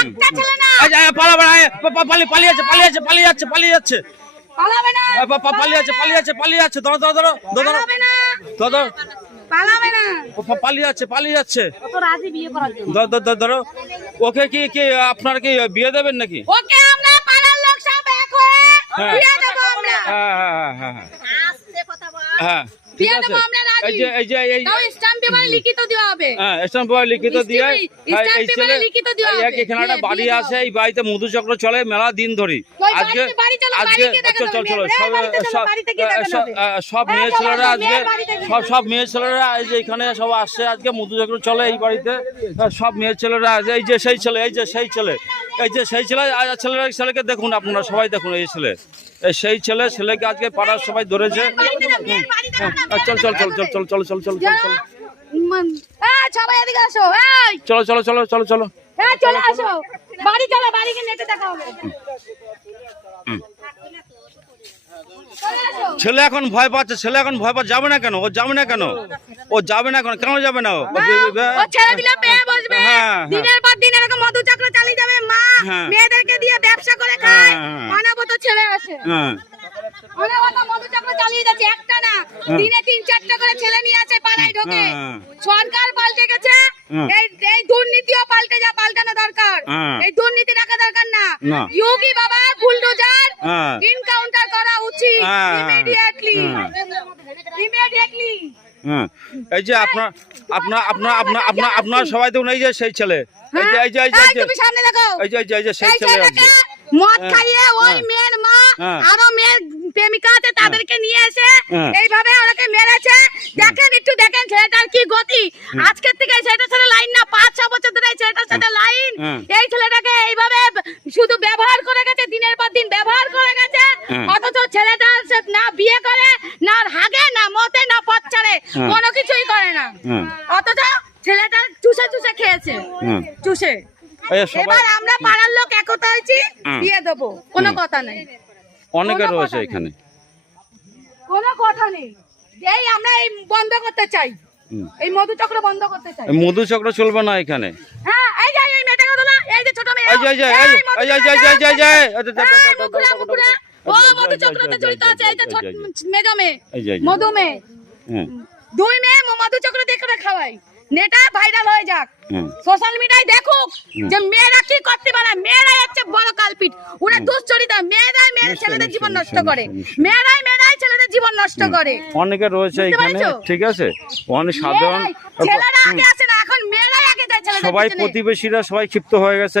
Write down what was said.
একটা ছেলে না পালাবে না, পালিয়ে যাচ্ছে পালাবে না পালিয়ে যাচ্ছে ধরো পালাবে না পালাবে না পালিয়ে যাচ্ছে ও তো রাজি বিয়ে করার জন্য ধরো ওকে কি আপনার কি বিয়ে দেবেন নাকি? ওকে আমরা পাড়ার লোক সব এক হয়ে হ্যাঁ। বিয়ে দেব আমরা হ্যাঁ আস্তে কথা বল হ্যাঁ ঠিক বিয়ে আছে। দেব আমরা রাজি এই তাও স্ট্যাম্প পেপারে লিখিত দেওয়া হবে হ্যাঁ স্ট্যাম্প পেপারে লিখিত দিয়ে স্ট্যাম্প পেপারে লিখিত দেওয়া হবে এখানে একটা বাড়ি আছে, এই বাড়িতে মধুচক্র চলে মেলা দিন ধরে। আজকে সব মেয়ে ছেলেরা আজকে সব মেয়ে ছেলেরা এই যে এখানে সব আসছে, আজকে মধুচক্র চলে এই বাড়িতে। সব মেয়ে ছেলেরা এই যে সেই ছেলে ছেলেকে দেখুন, আপনারা সবাই দেখুন, এই ছেলে সেই ছেলেকে আজকে পাড়ার সবাই ধরেছে। চল সবাই এদিকে আসো চলো চলে আসো বাড়িকে নেটে দেখা হবে ছেলে এখন ভয় পাচ্ছে, যাবে না কেন? কেন যাবে না? ও ছেড়ে দিলে পেয়ে বসবে। হ্যাঁ। দিনের পর দিন এরকম মধুচক্র চালিয়ে যাবে। মা হ্যাঁ। মেয়েদেরকে দিয়ে ব্যবসা করে খায়। হ্যাঁ। অনাবত ছেলে আসে, হ্যাঁ অনাবত মধুচক্র চালিয়ে যাচ্ছে। একটা না, দিনে 3-4টা করে ছেলে নিয়ে আছে পাড়ায় ঢোকে। হ্যাঁ। সরকার পাল্টে গেছে, হ্যাঁ। এই দুর্নীতিও পাল্টানো দরকার। হ্যাঁ। এই দুর্নীতি রাখা দরকার না। না। যোগী বাবা বুলডোজার হ্যাঁ। ইনকাউন্টার করা উচিত হ্যাঁ। ইমিডিয়েটলি। হ্যাঁ এই যে আপনার সবাই দেখুন, এই যে সেই ছেলে, তুমি সামনে দেখো, এই যে সেই ছেলে আছে। মদ খাইয়ে ওই মেয়ের মা হ্যাঁ। আরো মেয়ের প্রেমিকা আছে, তাদেরকে নিয়ে এসে হ্যাঁ। এইভাবে ওনাকে মেরেছে। দেখেন ছেলেটার কি গতি। আজকের থেকে ছেলেটার সাথে লাইন না, 5-6 বছর ধরে ছেলেটার সাথে লাইন। এই ছেলেটাকে এইভাবে শুধু ব্যবহার করে গেছে, দিনের পর দিন ব্যবহার করে গেছে। অথচ ছেলেটার না বিয়ে করে, না হাগে, না মতে, না পথ ছাড়ে, কোনো কিছুই করে না। অথচ ছেলেটা চুষে খেয়েছে, চুষে। এবার আমরা পাড়ার লোক একতা হয়েছি, বিয়ে দেবো, কোনো কথা নেই। অনেকে রয়েছে এখানে, কোনো কথা নেই। এই আমরা এই বন্ধ করতে চাই, এই মধুচক্র বন্ধ করতে চাই। মধুচক্র চলবে না এখানে। হ্যাঁ এই যে এই মেয়েটাকে বলো না, এই যে ছোট মেয়ে, ও মধুচক্রতে জড়িত আছে। এই যে ছোট মেজো মেয়ে, মধু মেয়ে, 2 মেয়ে মধুচক্র দেখে খাওয়াই। নেটা ভাইরাল হয়ে যাক, সোশ্যাল মিডিয়ায় দেখুক যে মেয়েরা কি করতে পারে। মেয়েরাই হচ্ছে বড় কালপিট, ওরা দুশ্চরিত। মেয়েরাই ছেলেদের জীবন নষ্ট করে, মেয়েরাই ছেলেদের জীবন নষ্ট করে। অনেকে রয়েছে এখানে, ঠিক আছে, অনেক সাধারণ ছেলেরা আগে আসে না, এখন মেয়েরাই আগে যায় ছেলেদের সবাই পিছনে। প্রতিবেশীরা সবাই ক্ষিপ্ত হয়ে গেছে।